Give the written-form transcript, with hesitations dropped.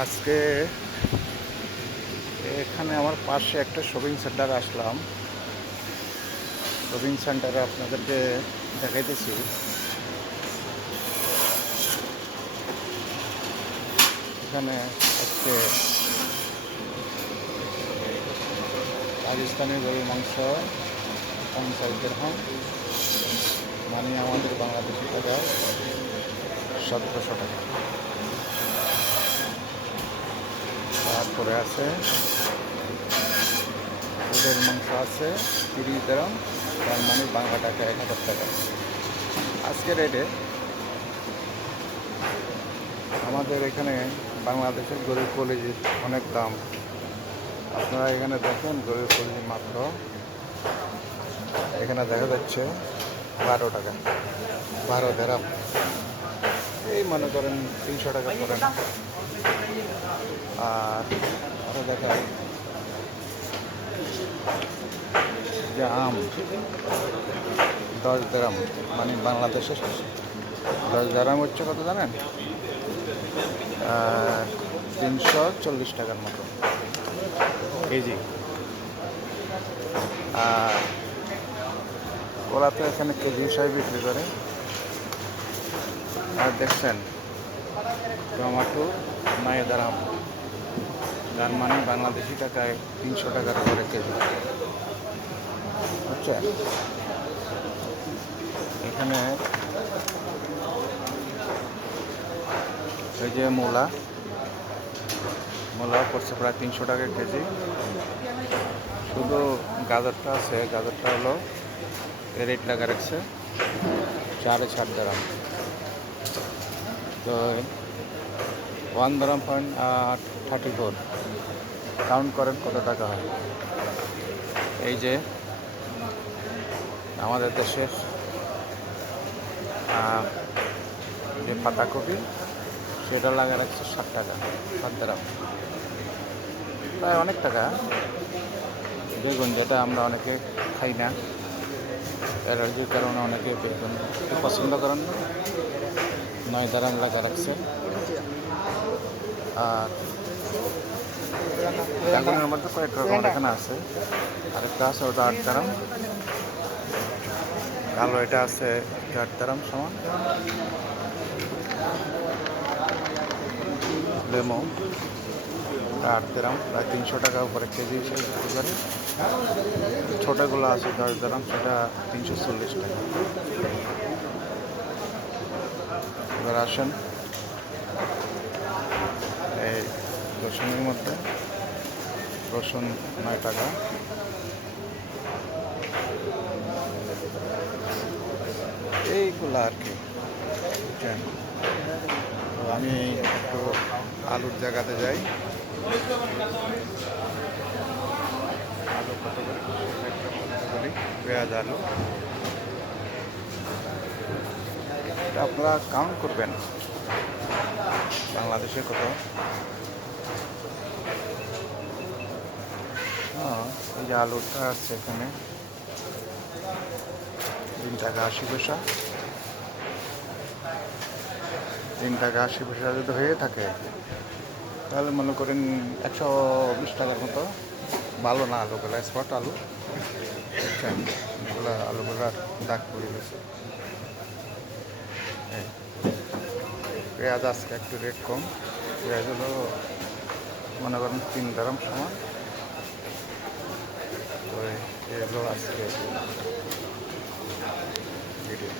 আজকে এখানে আমার পাশে একটা শপিং সেন্টার আসলাম। শপিং সেন্টারে আপনাদেরকে দেখাইতেছি। এখানে আজকে পাকিস্তানি গরুর মাংস 50 দিরহাম, মানে আমাদের বাংলাদেশি টাকায় 1700 টাকা। তারপরে আছে উটের মাংস আছে 30 দিরহাম, তার মানে বাংলা টাকা 1000 টাকা আজকে রেটে। আমাদের এখানে বাংলাদেশের গরুর কলিজির অনেক দাম। আপনারা এখানে দেখেন গরুর কলিজি মাত্র এখানে দেখা যাচ্ছে 12 টাকা, 12 দিরহাম। এই মনে করেন 300 টাকা করেন। আর আরও দেখাই যে আম 10 দিরহাম, মানে বাংলাদেশের 10 দিরহাম হচ্ছে কত জানেন? 340 টাকার মতো কেজি। আর ওরা তো এখানে কেজি হিসাবে বিক্রি করে। আর দেখছেন টমাটো 9 দিরহাম, যার মানে বাংলাদেশি টাকায় 300 টাকার উপরে কেজি, বুঝছেন? এখানে এই যে মূলা পড়ছে প্রায় 300 টাকা কেজি। শুধু গাজরটা আছে, গাজরটা হলো রেট লাগা রাখছে 4.5 দিরহাম। তো 1 দিরহাম 34, কাউন্ট করেন কত টাকা হয়। এই যে আমাদের দেশের যে পাতাকপি, সেটা লাগা রাখছে 7 টাকা, 7 দিরহাম, প্রায় অনেক টাকা। বেগুন, যেটা আমরা অনেকে খাই না, অ্যালার্জির কারণে অনেকে বেগুন পছন্দ করেন না, 9 দিরহাম লাগা রাখছে। আর বেগুনের মধ্যে কয়েক রকমের এখানে আছে। আরেকটা আছে ওটা 8 দিরহাম, কালো এটা আছে 8 দিরহাম সমান। লেমো 8 দিরহাম, প্রায় 300 টাকা উপরে কেজি হিসেবে বিক্রি করে। ছোটোগুলো আছে 10 দিরহাম, সেটা 340 টাকা। এবার আসেন এই রসুনের মধ্যে, রসুন 9 টাকা। এইগুলো আর কি, বুঝছেন? তো আমি একটু আলুর জায়গাতে যাই। আলু কত করে, একটা বলতে বলি। পেঁয়াজ, আলু, এটা আপনারা কাউন্ট করবেন বাংলাদেশে কত। হ্যাঁ, এই যে আলুটা আছে এখানে 3 টাকা 80 পয়সা। 3 টাকা 80 পয়সা যদি হয়ে থাকে, তাহলে মনে করেন 120 টাকার মতো। ভালো না আলুগুলো, স্পট আলু, বুঝছেন? এগুলো আলুগুলার দাগ পড়ে গেছে। পেঁয়াজ আজকে একটু রেট কম। পেঁয়াজ হলো মনে করেন 3 দিরহাম সমান। তো এগুলো আজকে ভিডিও।